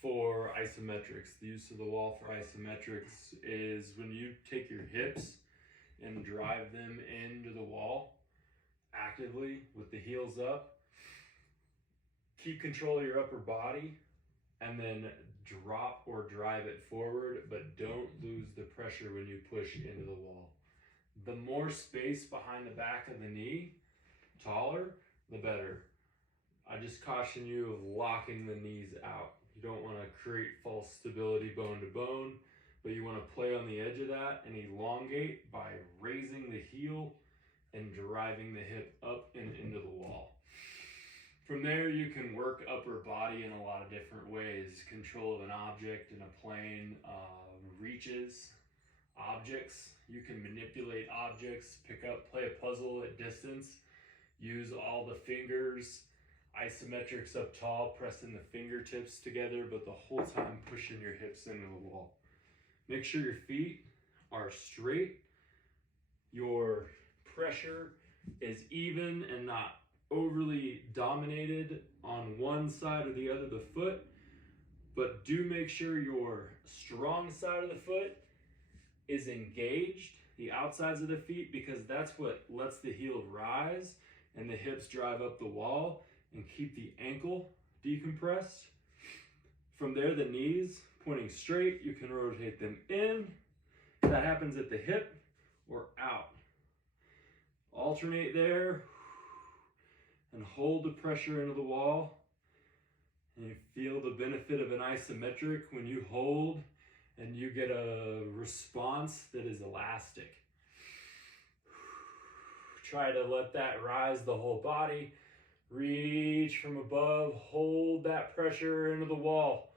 for isometrics. The use of the wall for isometrics is when you take your hips and drive them into the wall actively with the heels up. Keep control of your upper body and then drop or drive it forward, but don't lose the pressure when you push into the wall. The more space behind the back of the knee, taller, the better. I just caution you of locking the knees out. You don't want to create false stability bone to bone, but you want to play on the edge of that and elongate by raising the heel and driving the hip up and into the wall. From there, you can work upper body in a lot of different ways. Control of an object in a plane, reaches, objects. You can manipulate objects, pick up, play a puzzle at distance, use all the fingers, isometrics up tall, pressing the fingertips together, but the whole time pushing your hips into the wall. Make sure your feet are straight. Your pressure is even and not overly dominated on one side or the other of the foot, but do make sure your strong side of the foot is engaged, the outsides of the feet, because that's what lets the heel rise and the hips drive up the wall and keep the ankle decompressed. From there, the knees pointing straight, you can rotate them in. That happens at the hip or out. Alternate there and hold the pressure into the wall. And you feel the benefit of an isometric when you hold and you get a response that is elastic. Try to let that rise the whole body. Reach from above, hold that pressure into the wall.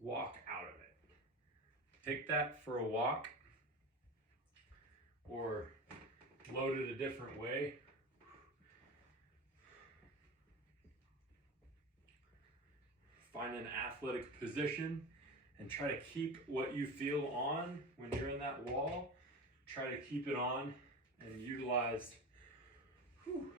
Walk out of it. Take that for a walk or load it a different way. Find an athletic position and try to keep what you feel on when you're in that wall. Try to keep it on and utilize